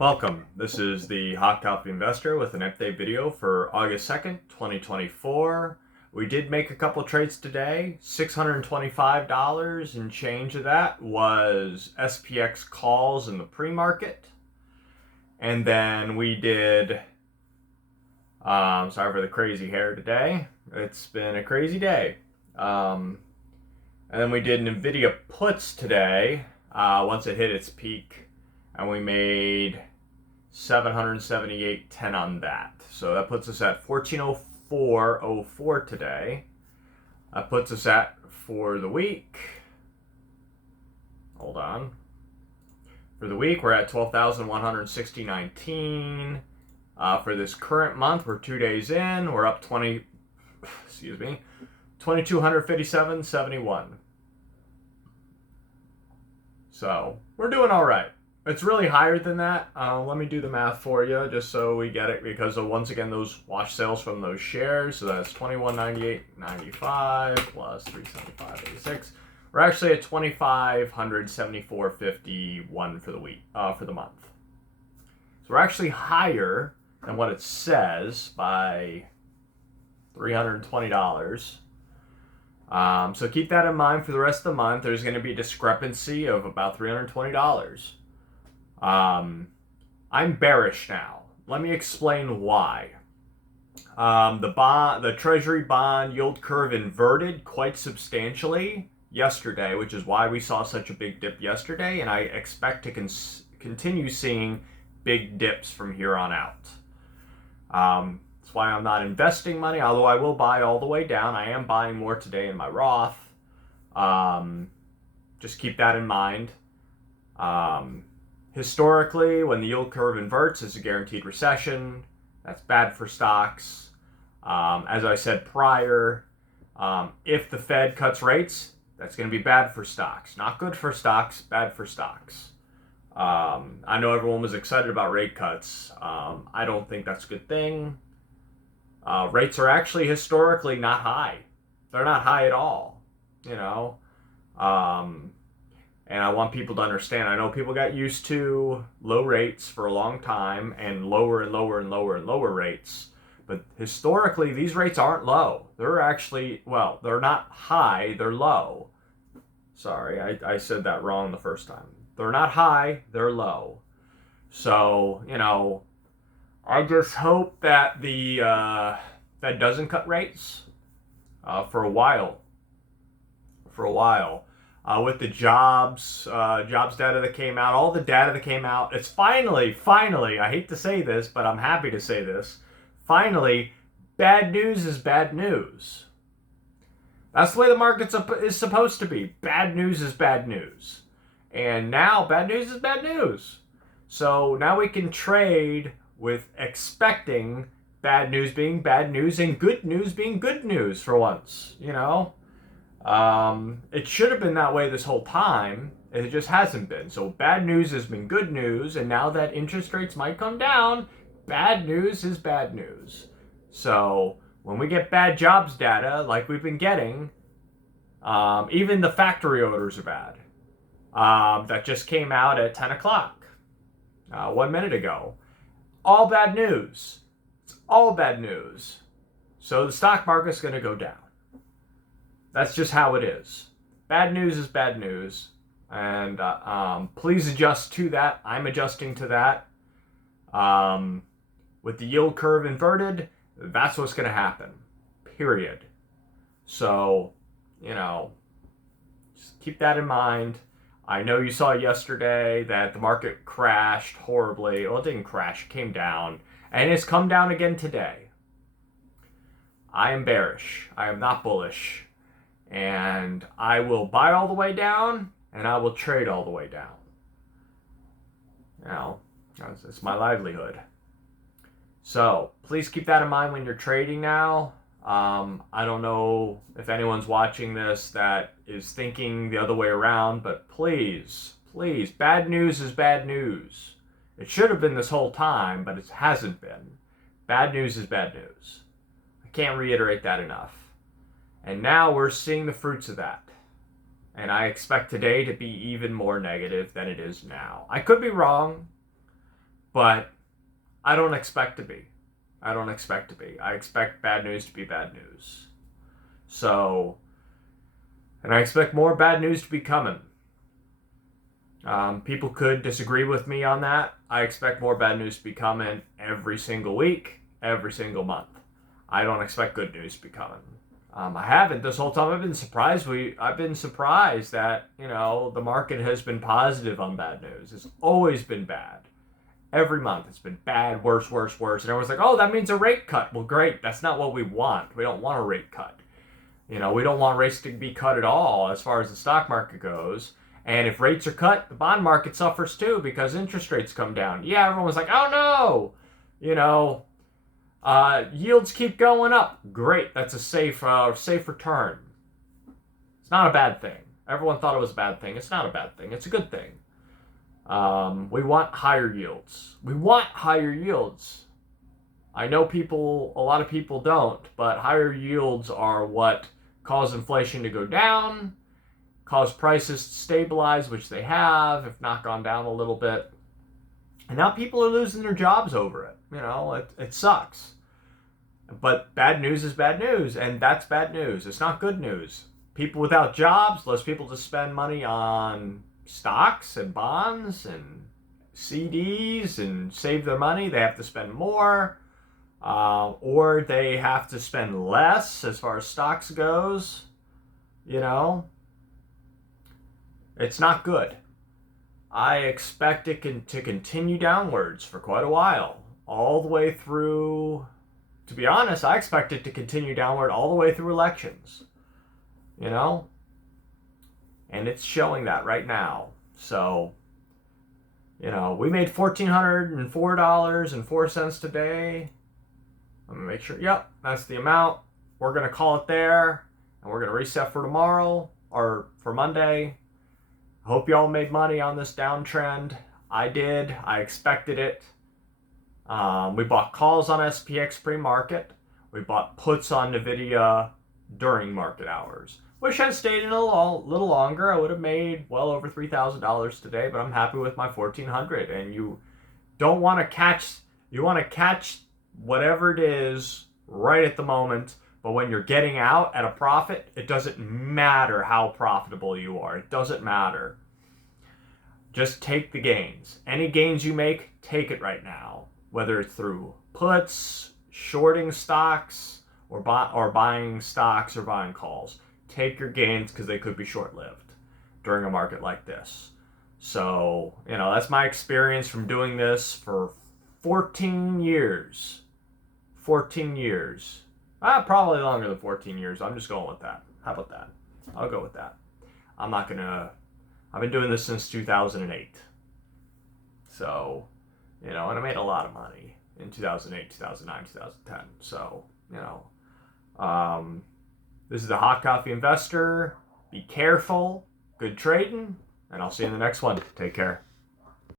Welcome. This is the Hot Coffee Investor with an update video for August 2nd, 2024. We did make a couple trades today. $625 and change of that was SPX calls in the pre-market. And then we did, sorry for the crazy hair today. It's been a crazy day. And then we did NVIDIA puts today once it hit its peak. And we made 778.10 on that. So that puts us at 1404.04 today. That puts us at, for the week, hold on. For the week, we're at 12,160.19. For this current month, we're 2 days in. We're up 2,257.71. So we're doing all right. It's really higher than that. Let me do the math for you just so we get it, because of, once again, those wash sales from those shares. So that's 2198.95 plus 375.86. We're actually at 2,574.51 for the week, for the month. So we're actually higher than what it says by $320. So keep that in mind for the rest of the month. There's going to be a discrepancy of about $320. I'm bearish now. Let me explain why. The treasury bond yield curve inverted quite substantially yesterday, which is why we saw such a big dip yesterday, and I expect to continue seeing big dips from here on out. That's why I'm not investing money, although I will buy all the way down. I am buying more today in my Roth. Just keep that in mind. Historically, when the yield curve inverts, it's a guaranteed recession. That's bad for stocks. As I said prior, if the Fed cuts rates, that's going to be bad for stocks. Not good for stocks, bad for stocks. I know everyone was excited about rate cuts. I don't think that's a good thing. Rates are actually historically not high. They're not high at all, you know. And I want people to understand, I know people got used to low rates for a long time and lower and lower and lower and lower rates. But historically, these rates aren't low. They're actually, well, they're not high, they're low. Sorry, I said that wrong the first time. They're not high, they're low. So, you know, I just hope that the Fed doesn't cut rates for a while. With the jobs data that came out, all the data that came out, it's finally, I hate to say this, but I'm happy to say this, finally, bad news is bad news. That's the way the market is supposed to be. Bad news is bad news. And now, bad news is bad news. So now we can trade with expecting bad news being bad news and good news being good news for once, you know? It should have been that way this whole time. It just hasn't been. So bad news has been good news, and now that interest rates might come down, bad news is bad news. So when we get bad jobs data like we've been getting, even the factory orders are bad. That just came out at 10 o'clock, 1 minute ago. All bad news. It's all bad news. So the stock market's going to go down. That's just how it is. Bad news is bad news. And please adjust to that. I'm adjusting to that. With the yield curve inverted, that's what's going to happen. Period. So, you know, just keep that in mind. I know you saw yesterday that the market crashed horribly. Well, it didn't crash. It came down. And it's come down again today. I am bearish. I am not bullish. And I will buy all the way down, and I will trade all the way down. Now, it's my livelihood. So, please keep that in mind when you're trading now. I don't know if anyone's watching this that is thinking the other way around, but please, bad news is bad news. It should have been this whole time, but it hasn't been. Bad news is bad news. I can't reiterate that enough. And now we're seeing the fruits of that. And I expect today to be even more negative than it is now. I could be wrong, but I don't expect to be. I don't expect to be. I expect bad news to be bad news. So, and I expect more bad news to be coming. People could disagree with me on that. I expect more bad news to be coming every single week, every single month. I don't expect good news to be coming. I haven't this whole time. I've been surprised. I've been surprised that the market has been positive on bad news. It's always been bad. Every month it's been bad, worse, worse, worse. And everyone's like, "Oh, that means a rate cut." Well, great. That's not what we want. We don't want a rate cut. We don't want rates to be cut at all as far as the stock market goes. And if rates are cut, the bond market suffers too because interest rates come down. Yeah, everyone's like, "Oh no," yields keep going up. Great, that's a safe return. It's not a bad thing. Everyone thought it was a bad thing. It's not a bad thing. It's a good thing. We want higher yields. We want higher yields. I know a lot of people don't, but higher yields are what cause inflation to go down, cause prices to stabilize, which they have, if not gone down a little bit. And now people are losing their jobs over it. It sucks. But bad news is bad news, and that's bad news. It's not good news. People without jobs, less people to spend money on stocks and bonds and CDs and save their money. They have to spend more, or they have to spend less as far as stocks goes. It's not good. I expect it to continue downwards for quite a while, all the way through. To be honest, I expect it to continue downward all the way through elections. And it's showing that right now. So, we made $1,404.04 today. I'm going to make sure, yep, that's the amount. We're going to call it there, and we're going to reset for tomorrow, or for Monday. I hope y'all made money on this downtrend. I did. I expected it. We bought calls on SPX pre-market. We bought puts on NVIDIA during market hours. Wish I'd stayed in a little longer. I would have made well over $3,000 today, but I'm happy with my $1,400. And you want to catch whatever it is right at the moment. But when you're getting out at a profit, it doesn't matter how profitable you are. It doesn't matter. Just take the gains. Any gains you make, take it right now. Whether it's through puts, shorting stocks, or buying stocks or buying calls. Take your gains because they could be short-lived during a market like this. So, that's my experience from doing this for 14 years. 14 years. Probably longer than 14 years. I'm just going with that. How about that? I'll go with that. I've been doing this since 2008. So, and I made a lot of money in 2008, 2009, 2010. So, this is the Hot Coffee Investor. Be careful. Good trading. And I'll see you in the next one. Take care.